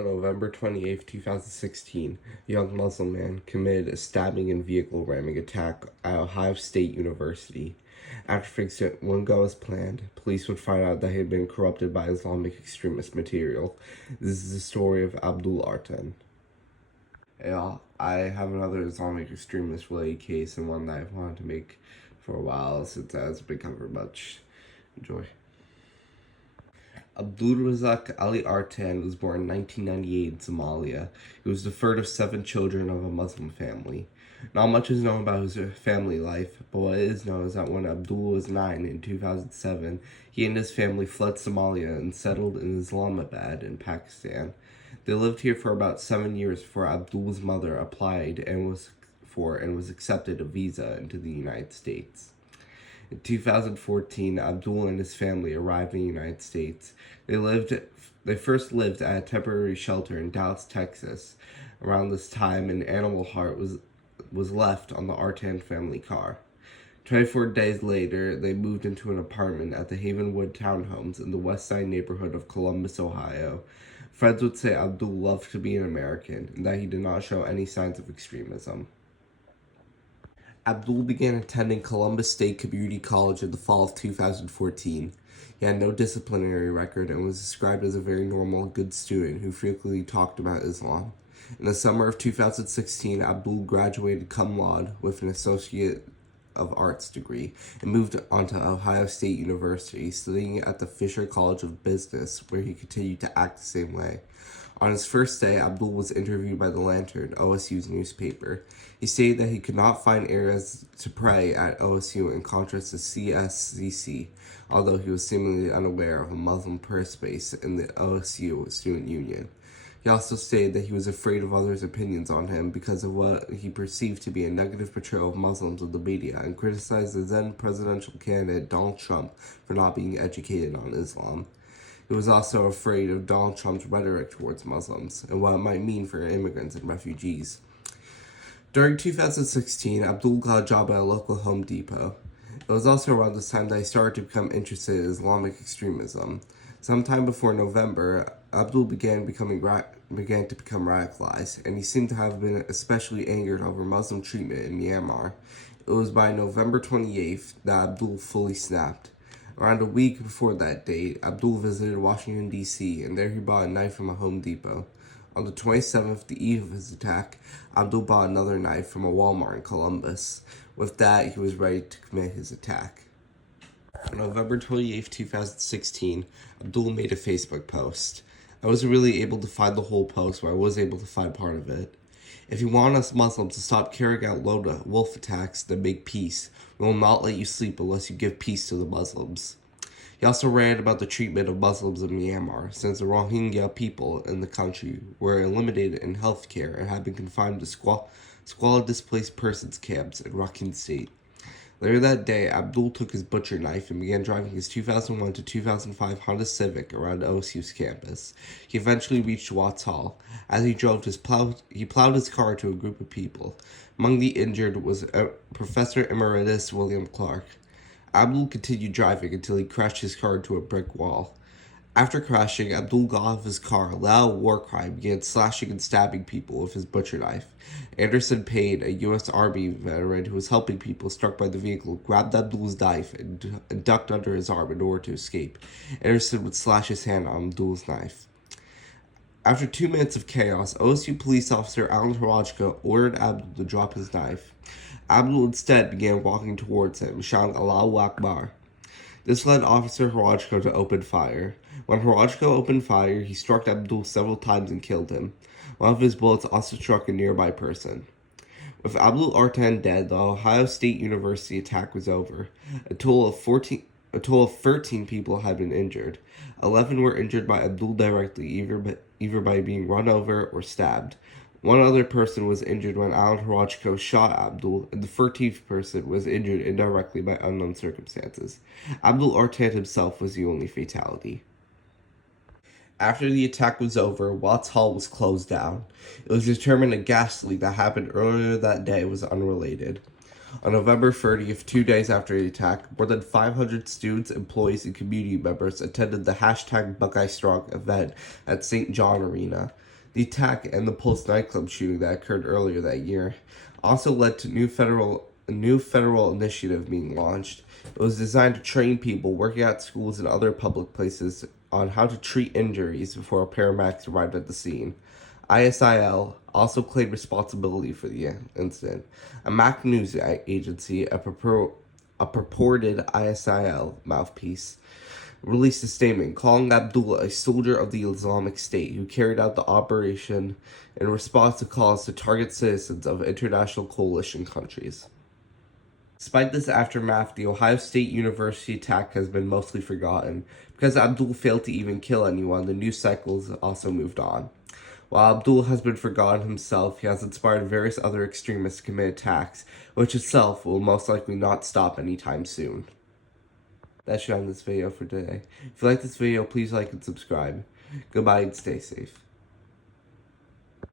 On November 28, 2016, a young Muslim man committed a stabbing and vehicle ramming attack at Ohio State University. After things wouldn't go as planned, police would find out that he had been corrupted by Islamic extremist material. This is the story of Abdul Artan. Hey all, I have another Islamic extremist related case, and one that I've wanted to make for a while since it hasn't been covered much. Enjoy. Abdul Artan was born in 1998 in Somalia. He was the third of 7 children of a Muslim family. Not much is known about his family life, but what is known is that when Abdul was 9 in 2007, he and his family fled Somalia and settled in Islamabad in Pakistan. They lived here for about 7 years before Abdul's mother applied and was accepted a visa into the United States. In 2014, Abdul and his family arrived in the United States. They first lived at a temporary shelter in Dallas, Texas. Around this time, an animal heart was left on the Artan family car. 24 days later, they moved into an apartment at the Havenwood Townhomes in the West Side neighborhood of Columbus, Ohio. Friends would say Abdul loved to be an American and that he did not show any signs of extremism. Abdul began attending Columbus State Community College in the fall of 2014. He had no disciplinary record and was described as a very normal, good student who frequently talked about Islam. In the summer of 2016, Abdul graduated cum laude with an Associate of Arts degree and moved on to Ohio State University, studying at the Fisher College of Business, where he continued to act the same way. On his first day, Abdul was interviewed by The Lantern, OSU's newspaper. He stated that he could not find areas to pray at OSU in contrast to CSCC, although he was seemingly unaware of a Muslim prayer space in the OSU Student Union. He also stated that he was afraid of others' opinions on him because of what he perceived to be a negative portrayal of Muslims in the media, and criticized the then presidential candidate Donald Trump for not being educated on Islam. He was also afraid of Donald Trump's rhetoric towards Muslims and what it might mean for immigrants and refugees. During 2016, Abdul got a job at a local Home Depot. It was also around this time that he started to become interested in Islamic extremism. Sometime before November, Abdul began to become radicalized, and he seemed to have been especially angered over Muslim treatment in Myanmar. It was by November 28th that Abdul fully snapped. Around a week before that date, Abdul visited Washington, D.C., and there he bought a knife from a Home Depot. On the 27th, the eve of his attack, Abdul bought another knife from a Walmart in Columbus. With that, he was ready to commit his attack. On November 28, 2016, Abdul made a Facebook post. I wasn't really able to find the whole post, but I was able to find part of it. If you want us Muslims to stop carrying out lone wolf attacks, then make peace. We will not let you sleep unless you give peace to the Muslims. He also ranted about the treatment of Muslims in Myanmar, since the Rohingya people in the country were eliminated in healthcare and had been confined to squalid displaced persons camps in Rakhine State. Later that day, Abdul took his butcher knife and began driving his 2001 to 2005 Honda Civic around OSU's campus. He eventually reached Watts Hall. As he drove, he plowed his car into a group of people. Among the injured was Professor Emeritus William Clark. Abdul continued driving until he crashed his car into a brick wall. After crashing, Abdul got off his car, let out a war cry, and began slashing and stabbing people with his butcher knife. Anderson Payne, a U.S. Army veteran who was helping people struck by the vehicle, grabbed Abdul's knife and ducked under his arm in order to escape. Anderson would slash his hand on Abdul's knife. After 2 minutes of chaos, OSU police officer Alan Harajka ordered Abdul to drop his knife. Abdul instead began walking towards him, shouting Allahu Akbar. This led Officer Harajka to open fire. When Harajka opened fire, he struck Abdul several times and killed him. One of his bullets also struck a nearby person. With Abdul Artan dead, the Ohio State University attack was over. A total of 13 people had been injured. 11 were injured by Abdul directly, either by being run over or stabbed. One other person was injured when Alan Harajko shot Abdul, and the 13th person was injured indirectly by unknown circumstances. Abdul Artan himself was the only fatality. After the attack was over, Watts Hall was closed down. It was determined a gas leak that happened earlier that day was unrelated. On November 30th, 2 days after the attack, more than 500 students, employees, and community members attended the #BuckeyeStrong event at St. John Arena. The attack and the Pulse nightclub shooting that occurred earlier that year also led to a new federal initiative being launched. It was designed to train people working at schools and other public places on how to treat injuries before paramedics arrived at the scene. ISIL also claimed responsibility for the incident. A Mac news agency, a purported ISIL mouthpiece, released a statement calling Abdullah a soldier of the Islamic State who carried out the operation in response to calls to target citizens of international coalition countries. Despite this aftermath, the Ohio State University attack has been mostly forgotten. Because Abdul failed to even kill anyone, the news cycles also moved on. While Abdul has been forgotten himself, he has inspired various other extremists to commit attacks, which itself will most likely not stop anytime soon. That should end this video for today. If you like this video, please like and subscribe. Goodbye and stay safe.